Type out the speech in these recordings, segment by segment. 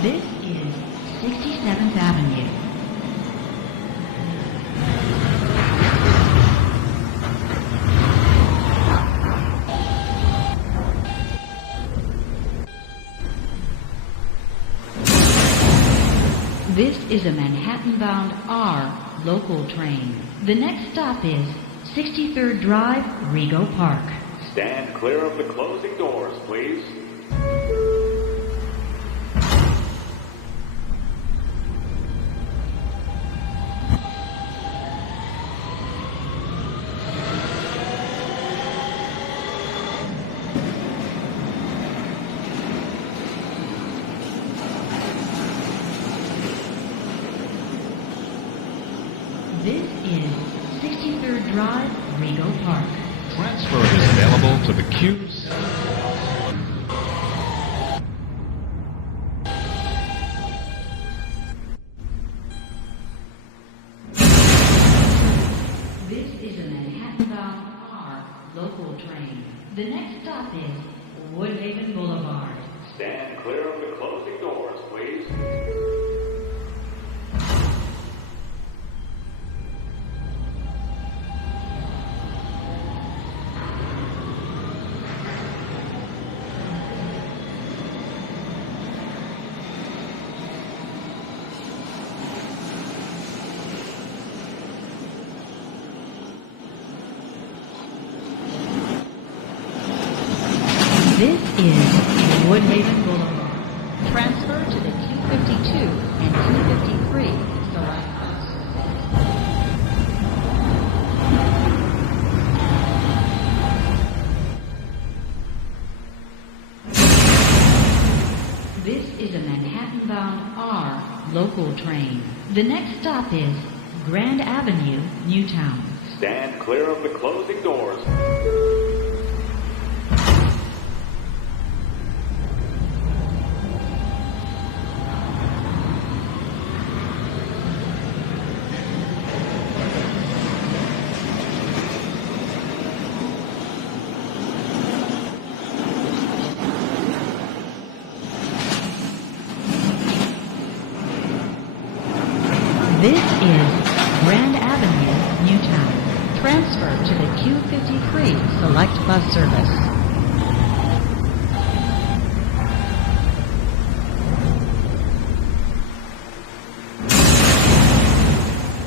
This is 67th Avenue. This is a Manhattan-bound R local train. The next stop is 63rd Drive, Rego Park. Stand clear of the closing doors, please. This is 63rd Drive, Rego Park. Transfer is available to the queues. This is a Manhattan-bound R local train. The next stop is Woodhaven Boulevard. Stand clear of the closing doors, please. This is Woodhaven Boulevard. Transfer to the Q52 and Q53 select bus. This is a Manhattan-bound R local train. The next stop is Grand Avenue, Newtown. Stand clear of the closing doors. This is Grand Avenue, Newtown. Transfer to the Q53 select bus service.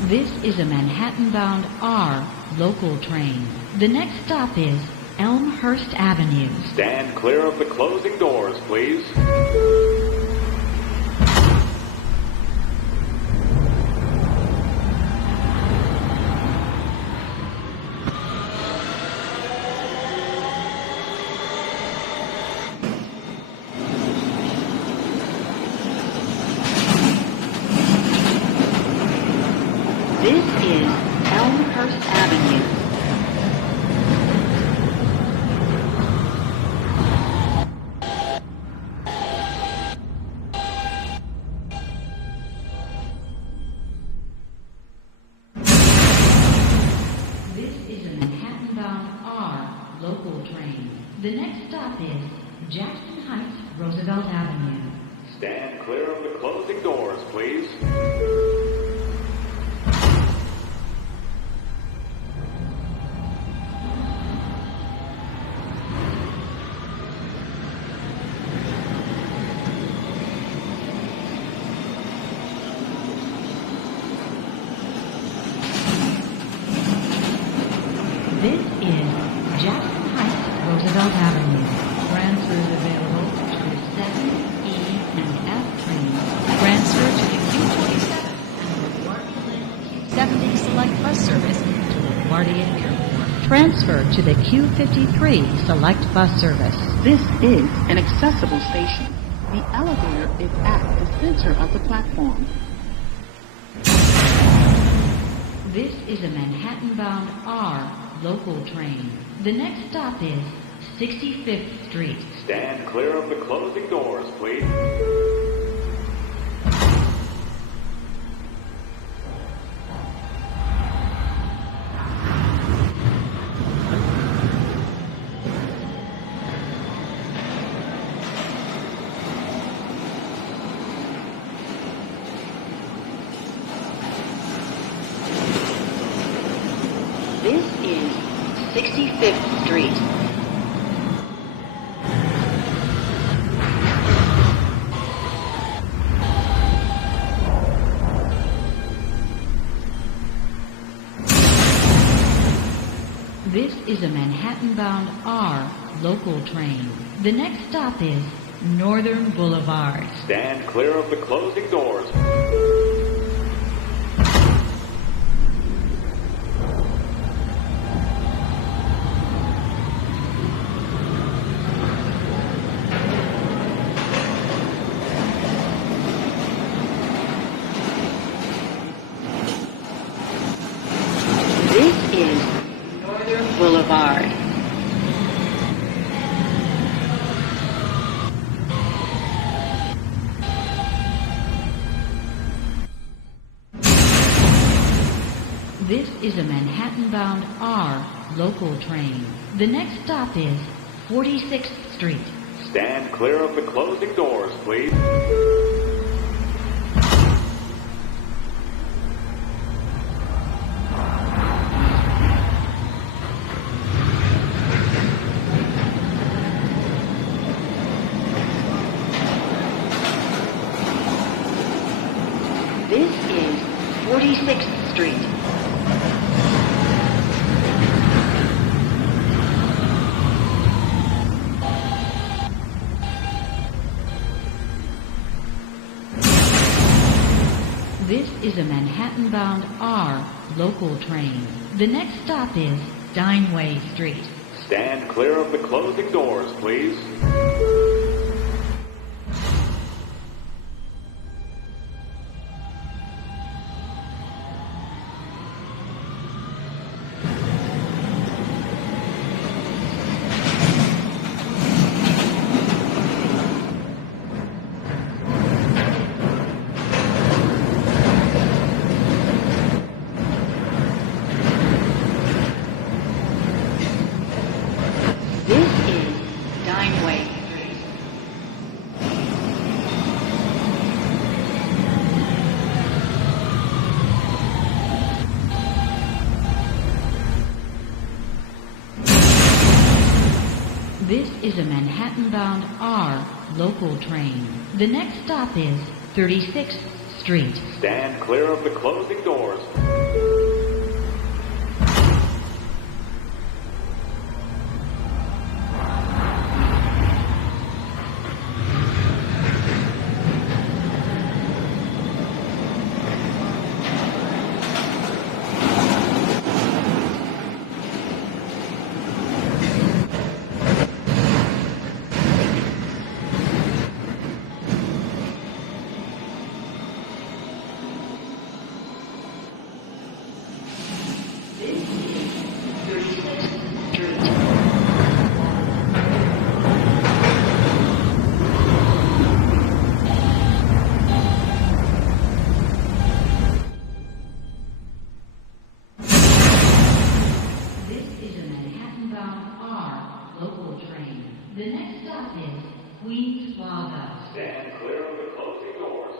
This is a Manhattan-bound R local train. The next stop is Elmhurst Avenue. Stand clear of the closing doors, please. This is Elmhurst Avenue. This is a Manhattan-bound R local train. The next stop is Jackson Heights, Roosevelt Avenue. Stand clear of the closing doors, please. This is Jackson Heights, Roosevelt Avenue. Transfers available to the 7, E, and F trains. Transfer to the Q27 and LaGuardia Q70 select bus service to LaGuardia Airport. Transfer to the Q53 select bus service. This is an accessible station. The elevator is at the center of the platform. This is a Manhattan-bound R local train. The next stop is 65th Street. Stand clear of the closing doors, please. 65th Street. This is a Manhattan-bound R local train. The next stop is Northern Boulevard. Stand clear of the closing doors. This is Northern Boulevard. This is a Manhattan-bound R local train. The next stop is 46th Street. Stand clear of the closing doors, please. This is 46th Street. This is a Manhattan-bound R local train. The next stop is Steinway Street. Stand clear of the closing doors, please. This is Steinway Street. This is a Manhattan-bound R local train. The next stop is 36th Street. Stand clear of the closing doors. The next stop is Queens Plaza. Stand clear of the closing doors.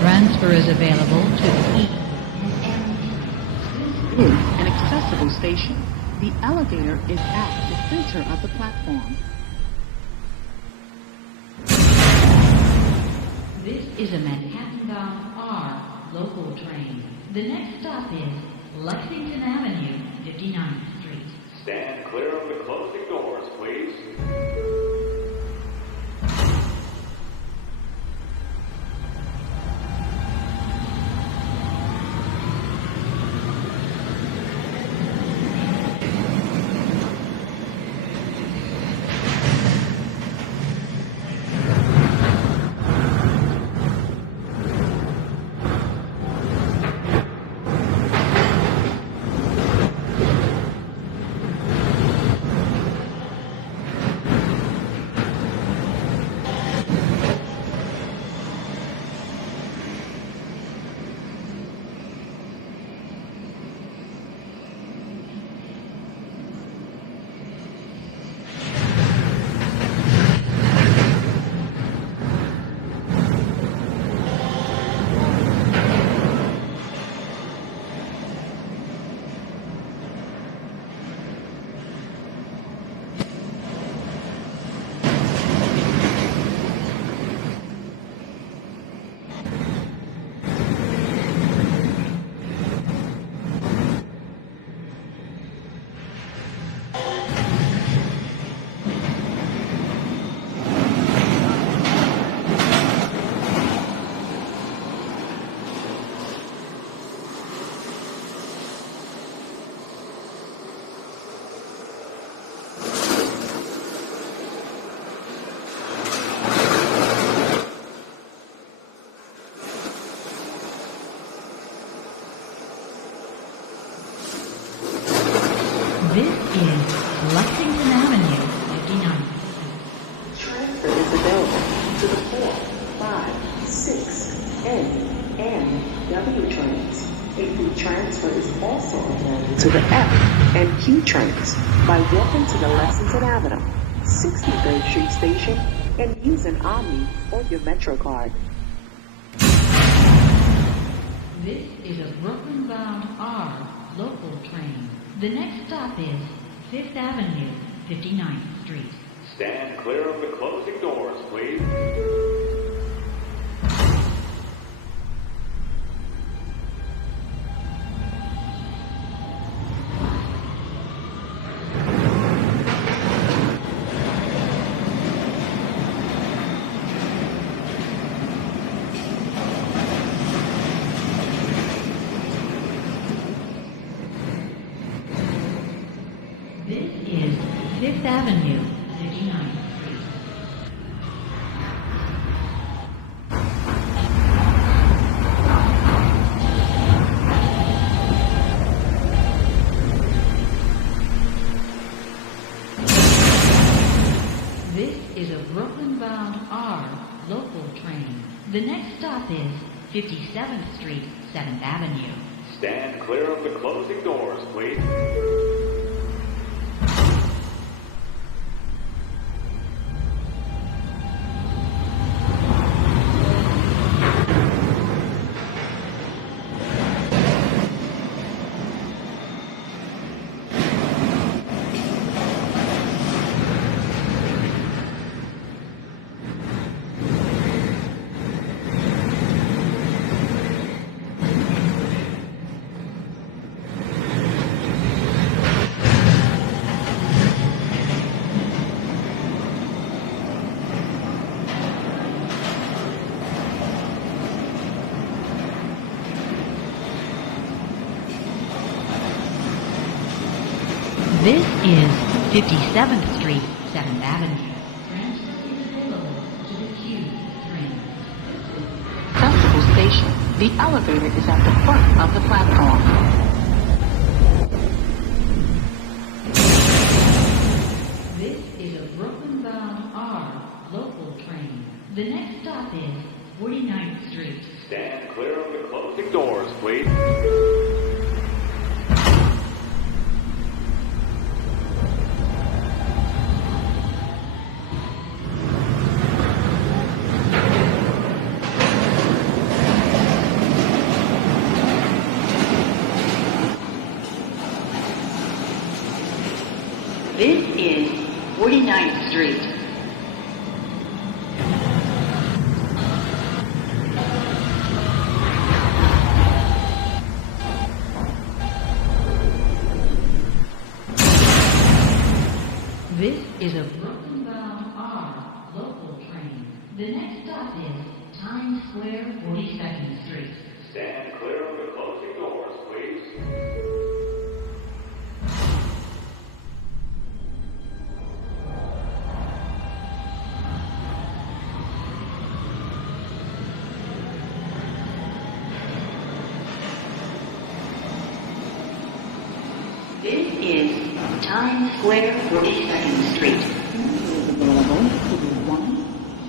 Transfer is available to E This is an accessible station. The elevator is at the center of the platform. This is a Manhattan-bound R local train. The next stop is Lexington Avenue, 59th Street. Stand clear of the closing doors, please. This is Lexington Avenue, 59. Transfer is available to the 4, 5, 6, N, and W trains. A free transfer is also available to the F and Q trains by walking to the Lexington Avenue, 63rd Street station and using Omni or your Metro card. This is a Brooklyn-bound R local train. The next stop is 5th Avenue, 59th Street. Stand clear of the closing doors, please. This is 5th Avenue, 59th Street. This is a Brooklyn-bound R local train. The next stop is 57th Street, 7th Avenue. Stand clear of the closing doors, please. This is 57th Street, 7th Avenue. Transfer is available to the Q train. Accessible station. The elevator is at the front of the platform. This is a Brooklyn-bound R local train. The next stop is 49th Street. Stand clear of the closing doors, please. This is 49th Street. This is a Brooklyn-bound R local train. The next stop is Times Square, 42nd Street. Stand clear of the closing doors, please. This is Times Square, 42nd Street. Is available to the 1,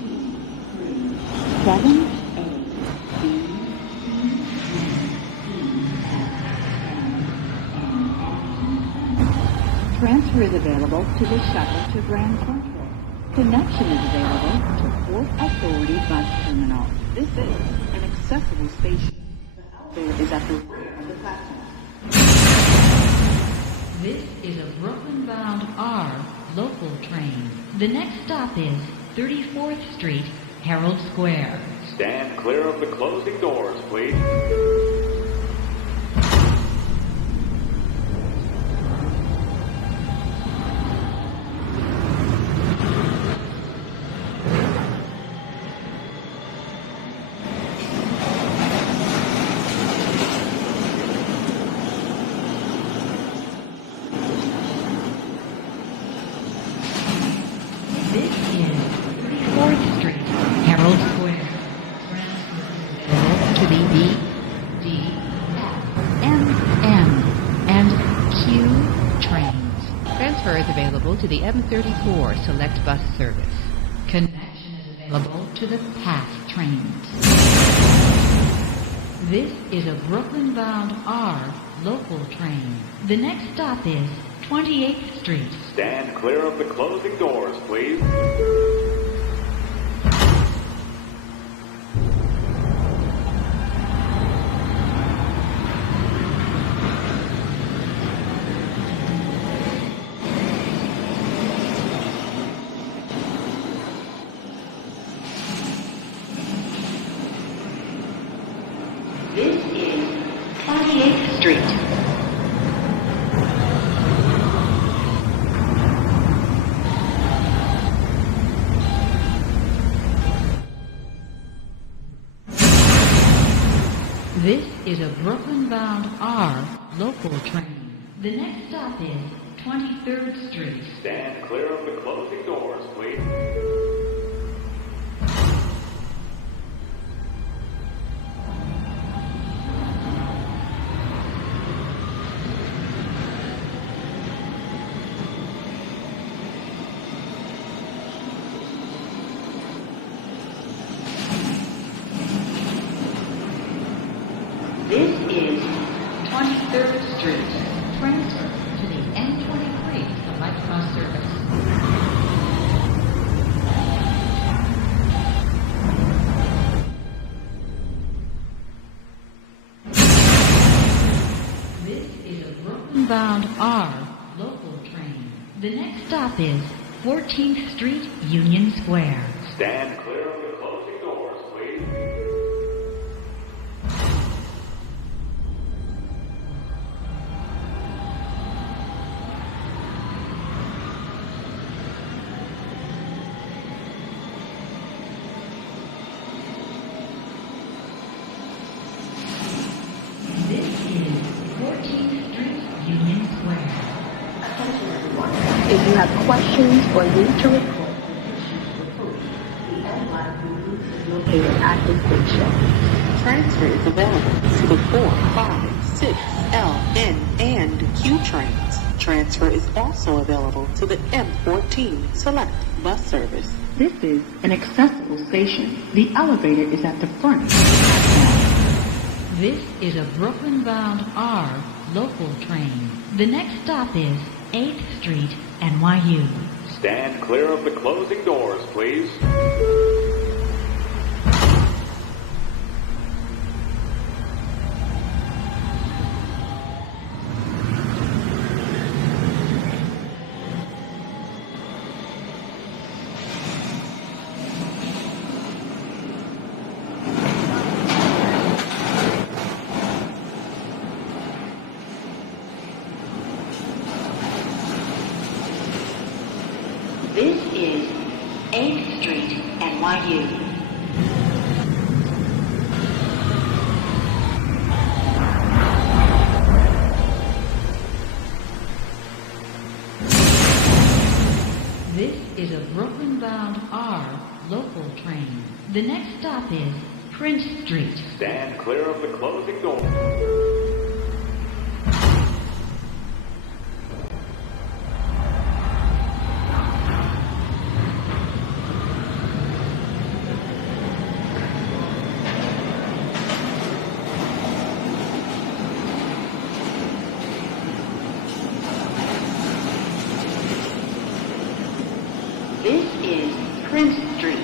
2, 3, 7, A, B, Transfer is available to the shuttle to Grand Central. Connection is available to Port Authority Bus Terminal. This is an accessible station. The elevator is at the rear of the platform. This is a Brooklyn-bound R local train. The next stop is 34th Street, Herald Square. Stand clear of the closing doors, please. This is 34th Street, Herald Square. Transfer to the B, D, Transfer is available to the M34 Select Bus Service. Connection is available to the PATH trains. This is a Brooklyn-bound R local train. The next stop is 28th Street. Stand clear of the closing doors, please. This is 28th Street. This is a Brooklyn-bound R local train. The next stop is 23rd Street. Stand clear of the closing doors, please. This is 23rd Street. Transfer to the M23 Select Bus Service. This is a Brooklyn-bound R local train. The next stop is 14th Street, Union Square. Stand clear of the closing doors, please. This is 14th Street, Union Square. Attention everyone. If you have questions or need to report issues with police, the NYPD is located at the station. Transfer is available to the 4, 5, 6, L, N, and Q trains. Transfer is also available to the M14 Select Bus Service. This is an accessible station. The elevator is at the front. This is a Brooklyn-bound R local train. The next stop is 8th Street, NYU. Stand clear of the closing doors, please. This is 8th Street, NYU. This is a Brooklyn-bound R local train. The next stop is Prince Street. Stand clear of the closing doors. This is Prince Street.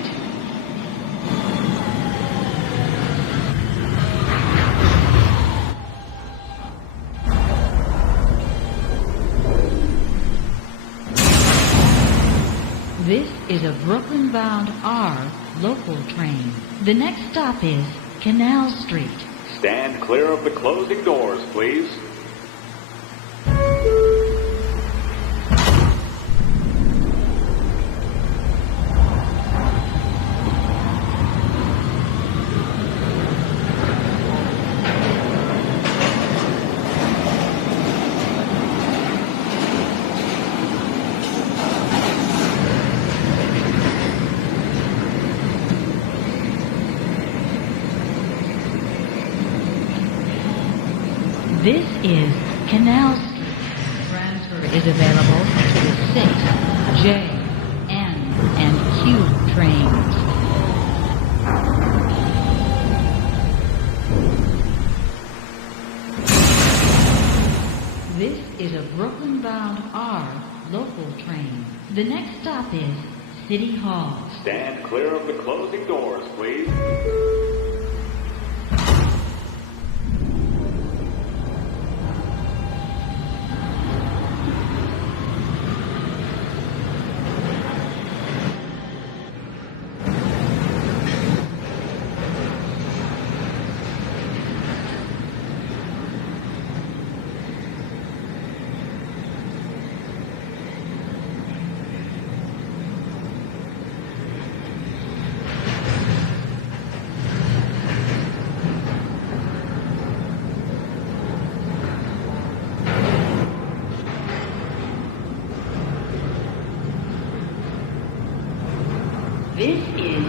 This is a Brooklyn-bound R local train. The next stop is Canal Street. Stand clear of the closing doors, please. This is Canal Street. Transfer is available to the 6, J, N, and Q trains. This is a Brooklyn-bound R local train. The next stop is City Hall. Stand clear of the closing doors, please. This is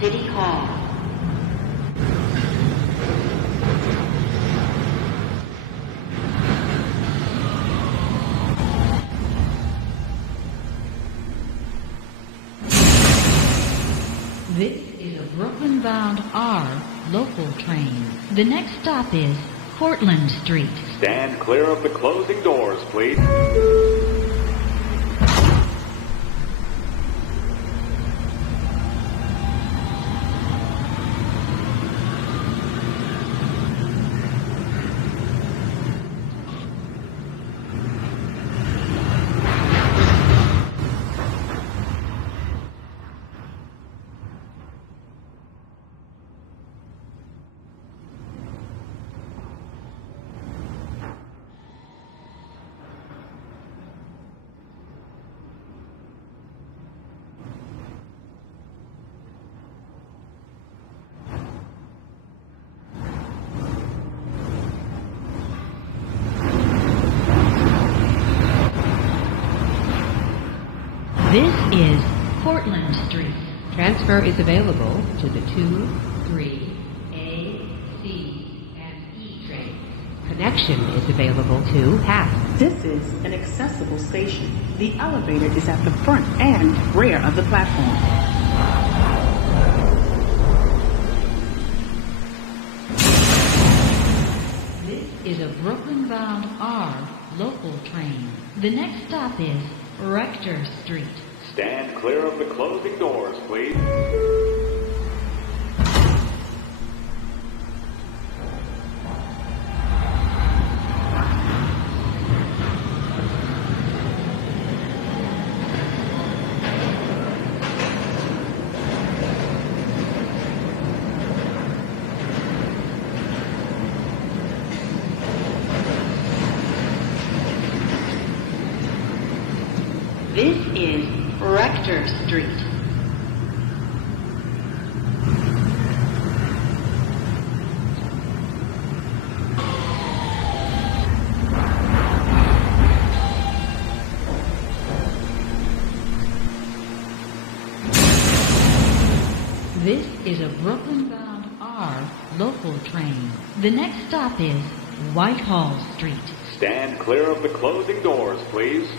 City Hall. This is a Brooklyn-bound R local train. The next stop is Cortlandt Street. Stand clear of the closing doors, please. This is Cortlandt Street. Transfer is available to the 2, 3, A, C, and E trains. Connection is available to half. This is an accessible station. The elevator is at the front and rear of the platform. This is a Brooklyn-bound R local train. The next stop is Rector Street. Stand clear of the closing doors, please. This is Rector Street. This is a Brooklyn-bound R local train. The next stop is Whitehall Street. Stand clear of the closing doors, please.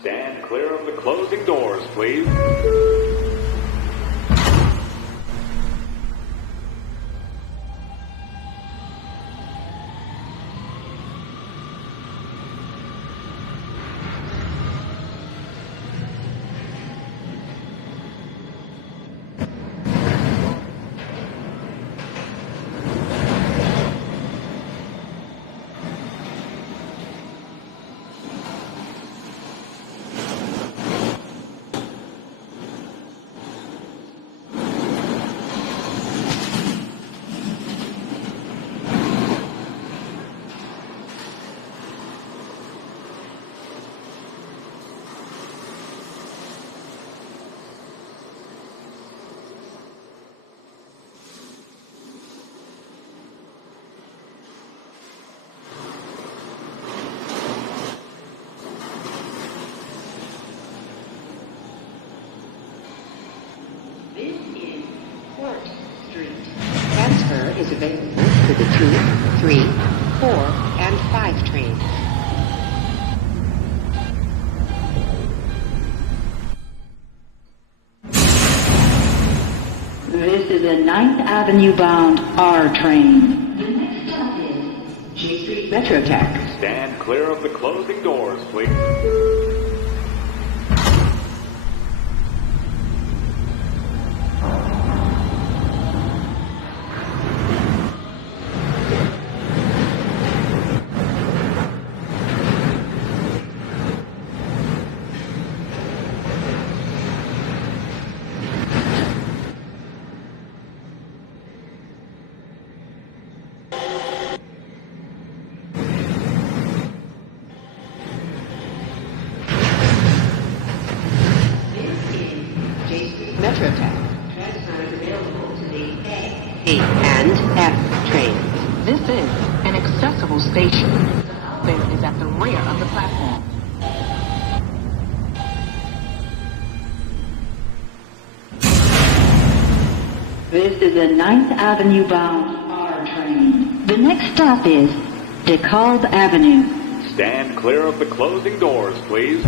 Stand clear of the closing doors, please. is available to the 2, 3, 4, and 5 trains. This is a 9th Avenue bound R train. The next stop is J Street Metro Tech. Stand clear of the closing doors, please. Metro Tech. Transfer is available to the A and F trains. This is an accessible station. The elevator is at the rear of the platform. This is a 9th Avenue bound R train. The next stop is DeKalb Avenue. Stand clear of the closing doors, please.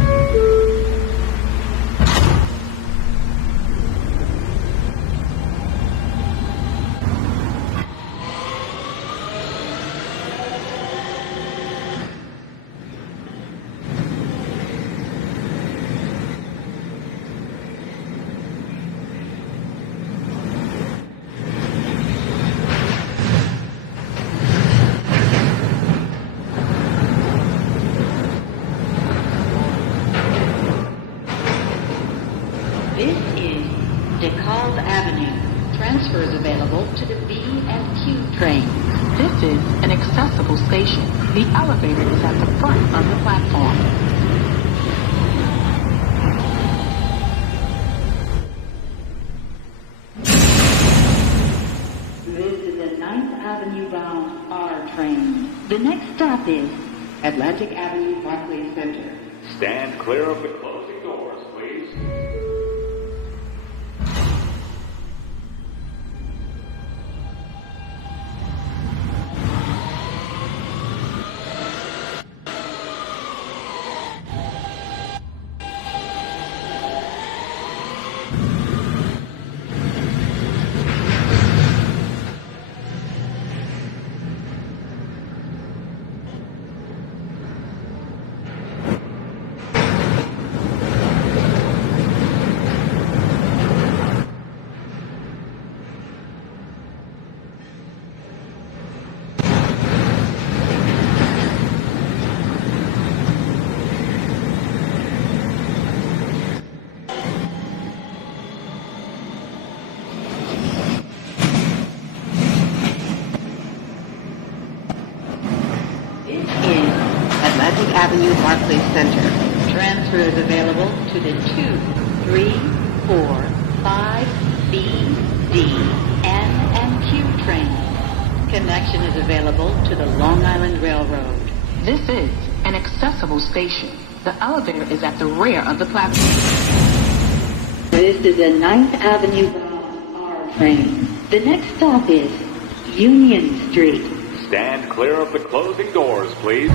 This is DeKalb Avenue. Transfer is available to the B and Q trains. This is an accessible station. The elevator is at the front of the platform. This is a 9th Avenue bound R train. The next stop is Atlantic Avenue, Barclays Center. Stand clear of the closing doors, please. Atlantic Avenue, Barclays Center. transfer is available to the 2, 3, 4, 5, B, D, N, and Q trains. Connection is available to the Long Island Railroad. This is an accessible station. The elevator is at the rear of the platform. This is a 9th Avenue R train. The next stop is Union Street. Stand clear of the closing doors, please.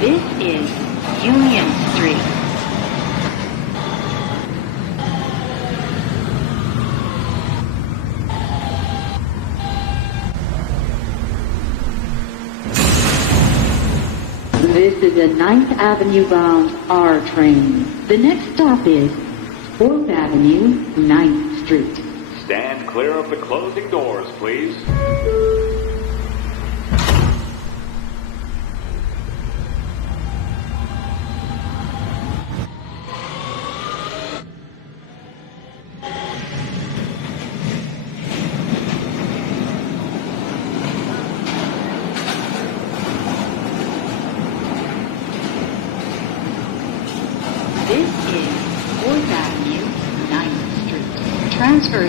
This is Union Street. This is a 9th Avenue bound R train. The next stop is 4th Avenue, 9th Street. Stand clear of the closing doors, please.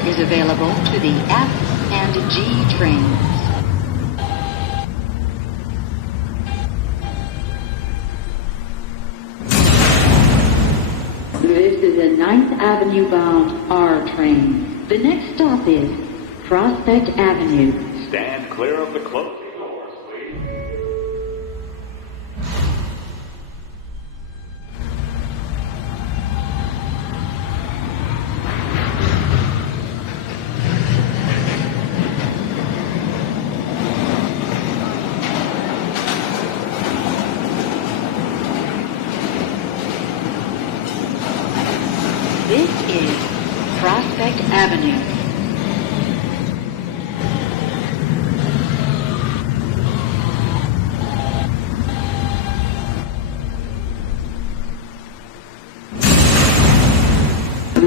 is available to the F and G trains. This is a 9th Avenue bound R train. The next stop is Prospect Avenue. Stand clear of the closing doors, please. This is Prospect Avenue.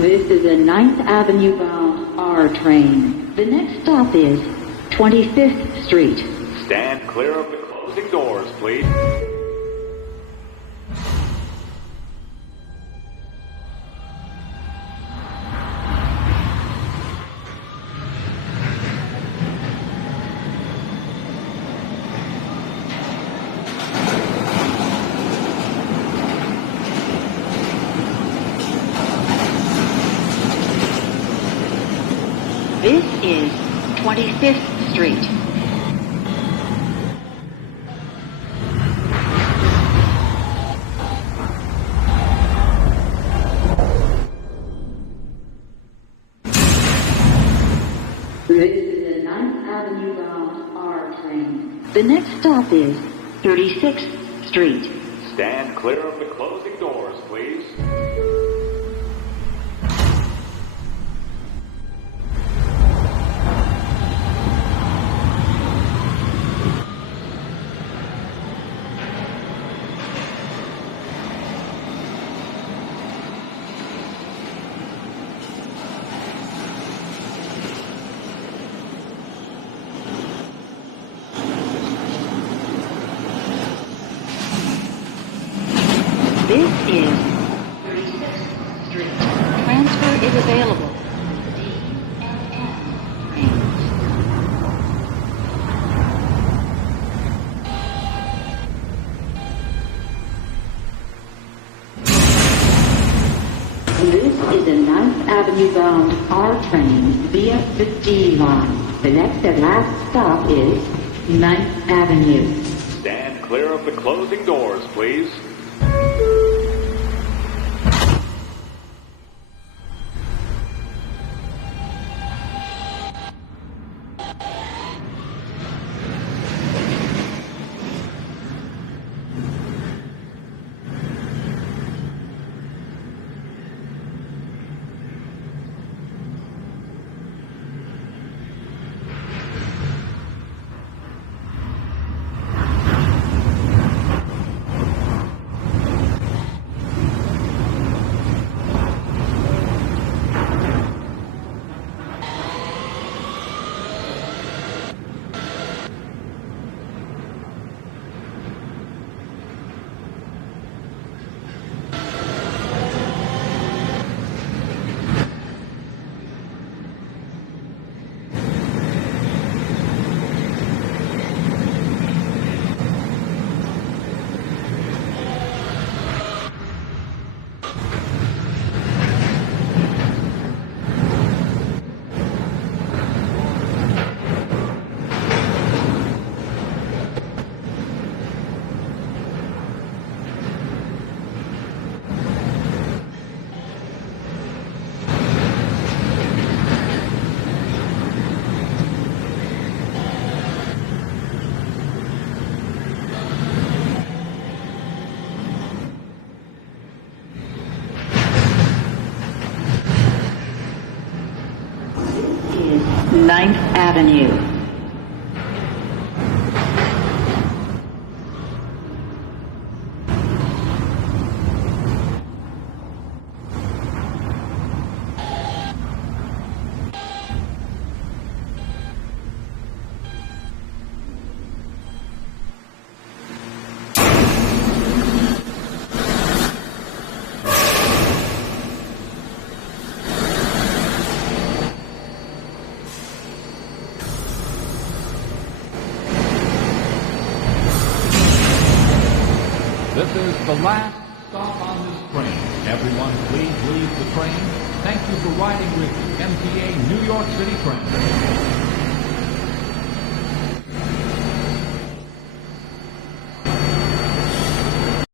This is a 9th Avenue bound R train. The next stop is 25th Street. Stand clear of the closing doors, please. This is 25th Street. This is a 9th Avenue bound R train. The next stop is 36th Street. Stand clear of the closing doors, please. This is 36th Street. Transfer is available. D and N trains. This is a 9th Avenue bound R train via the D line. The next and last stop is 9th Avenue. Stand clear of the closing doors, please. Ninth Avenue. This is the last stop on this train. Everyone, please leave the train. Thank you for riding with MTA New York City Train.